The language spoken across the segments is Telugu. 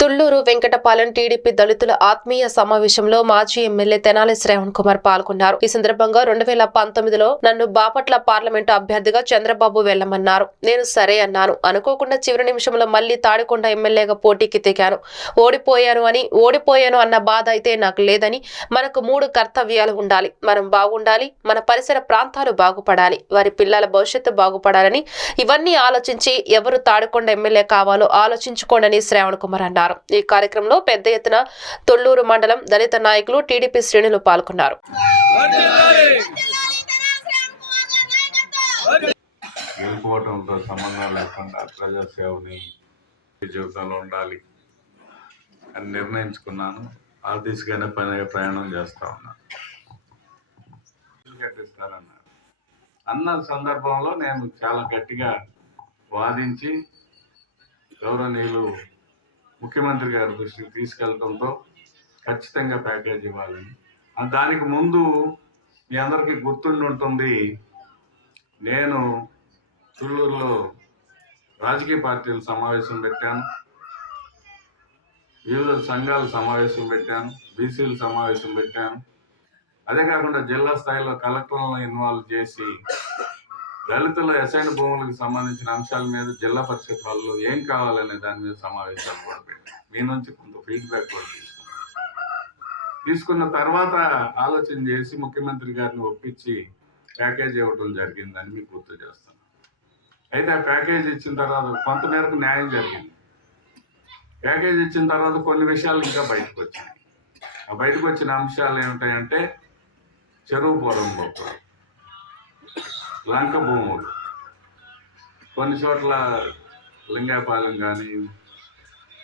తుళ్ళూరు వెంకటపాలెం టీడీపీ దళితుల ఆత్మీయ సమావేశంలో మాజీ ఎమ్మెల్యే తెనాలి శ్రవణ్ కుమార్ పాల్గొన్నారు. ఈ సందర్భంగా రెండు వేల పంతొమ్మిదిలో నన్ను బాపట్ల పార్లమెంటు అభ్యర్థిగా చంద్రబాబు వెళ్ళమన్నారు నేను సరే అన్నాను. అనుకోకుండా చివరి నిమిషంలో మళ్ళీ తాడికొండ ఎమ్మెల్యేగా పోటీకి దిగాను ఓడిపోయాను అని ఓడిపోయాను అన్న బాధ అయితే నాకు లేదని మనకు మూడు కర్తవ్యాలు ఉండాలి. మనం బాగుండాలి మన పరిసర ప్రాంతాలు బాగుపడాలి వారి పిల్లల భవిష్యత్తు బాగుపడాలని ఇవన్నీ ఆలోచించి ఎవరు తాడికొండ ఎమ్మెల్యే కావాలో ఆలోచించుకోండని శ్రావణ్ కుమార్ అన్నారు. ఈ కార్యక్రమంలో పెద్ద ఎత్తున తొళ్ళూరు మండలం దళిత నాయకులు టీడీపీ శ్రేణులు పాల్గొన్నారు. గెలుపుకోవటంతో సంబంధం లేకుండా ప్రజాసేవని జీవితంలో ఉండాలి అని నిర్ణయించుకున్నాను. ఆ దిశగానే పని ప్రయాణం చేస్తా ఉన్నాను కట్టిస్తారన్నారు అన్న సందర్భంలో నేను చాలా గట్టిగా వాదించి గౌరవనీయులు ముఖ్యమంత్రి గారి దృష్టికి తీసుకెళ్ళడంతో ఖచ్చితంగా ప్యాకేజ్ ఇవ్వాలని దానికి ముందు మీ అందరికీ గుర్తుండి ఉంటుంది నేను తుళ్ళూరులో రాజకీయ పార్టీల సమావేశం పెట్టాను వివిధ సంఘాల సమావేశం పెట్టాను బీసీల సమావేశం పెట్టాను. అదే కాకుండా జిల్లా స్థాయిలో కలెక్టర్లను ఇన్వాల్వ్ చేసి దళితుల అసైన్ భూములకు సంబంధించిన అంశాల మీద జిల్లా పరిషత్ హాల్లో ఏం కావాలనే దాని మీద సమావేశాలు కూడా పెట్టాం మీ నుంచి కొంత ఫీడ్బ్యాక్ కూడా తీసుకున్నాం. తీసుకున్న తర్వాత ఆలోచన చేసి ముఖ్యమంత్రి గారిని ఒప్పించి ప్యాకేజ్ ఇవ్వడం జరిగిందని మీకు గుర్తు చేస్తాను. అయితే ఆ ప్యాకేజ్ ఇచ్చిన తర్వాత కొంత మేరకు న్యాయం జరిగింది. ప్యాకేజ్ ఇచ్చిన తర్వాత కొన్ని విషయాలు ఇంకా బయటకు వచ్చినాయి. ఆ బయటకు వచ్చిన అంశాలు ఏమిటాయంటే చెరువు పొలం గొప్ప లంక భూములు కొన్ని చోట్ల లింగాపాలెం కానీ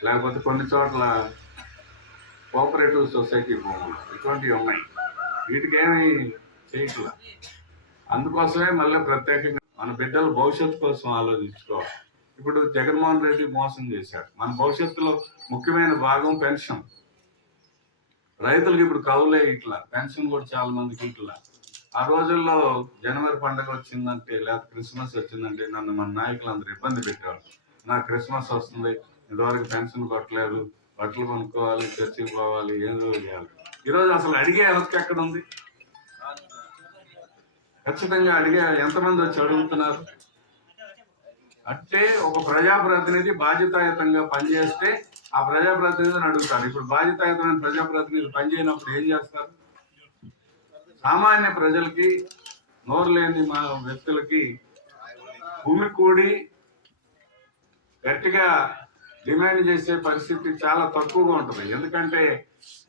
లేకపోతే కొన్ని చోట్ల కోఆపరేటివ్ సొసైటీ భూములు ఇటువంటివి ఉన్నాయి. వీటికేమీ చేయట్లా. అందుకోసమే మళ్ళీ ప్రత్యేకంగా మన బిడ్డల భవిష్యత్తు కోసం ఆలోచించుకోవాలి. ఇప్పుడు జగన్మోహన్ రెడ్డి మోసం చేశాడు. మన భవిష్యత్తులో ముఖ్యమైన భాగం పెన్షన్. రైతులకు ఇప్పుడు కవులే ఇట్లా. పెన్షన్ కూడా చాలా మందికి ఇట్లా. ఆ రోజుల్లో జనవరి పండగ వచ్చిందంటే లేకపోతే క్రిస్మస్ వచ్చిందంటే నన్ను మన నాయకులు అందరు ఇబ్బంది పెట్టేవాళ్ళు. నాకు క్రిస్మస్ వస్తుంది ఇంతవరకు పెన్షన్ కొట్టలేదు బట్టలు కొనుక్కోవాలి చర్చికి పోవాలి ఏం చేయాలి. ఈరోజు అసలు అడిగే హక్కు ఎక్కడ ఉంది? ఖచ్చితంగా అడిగే ఎంతమంది వచ్చి అడుగుతున్నారు? అంటే ఒక ప్రజాప్రతినిధి బాధ్యతాయుతంగా పనిచేస్తే ఆ ప్రజాప్రతినిధిని అడుగుతారు. ఇప్పుడు బాధ్యతాయుతమైన ప్రజాప్రతినిధి పనిచేయనప్పుడు ఏం చేస్తారు? సామాన్య ప్రజలకి నోరు లేని మా వ్యక్తులకి భూమి కూడి గట్టిగా డిమాండ్ చేసే పరిస్థితి చాలా తక్కువగా ఉంటుంది. ఎందుకంటే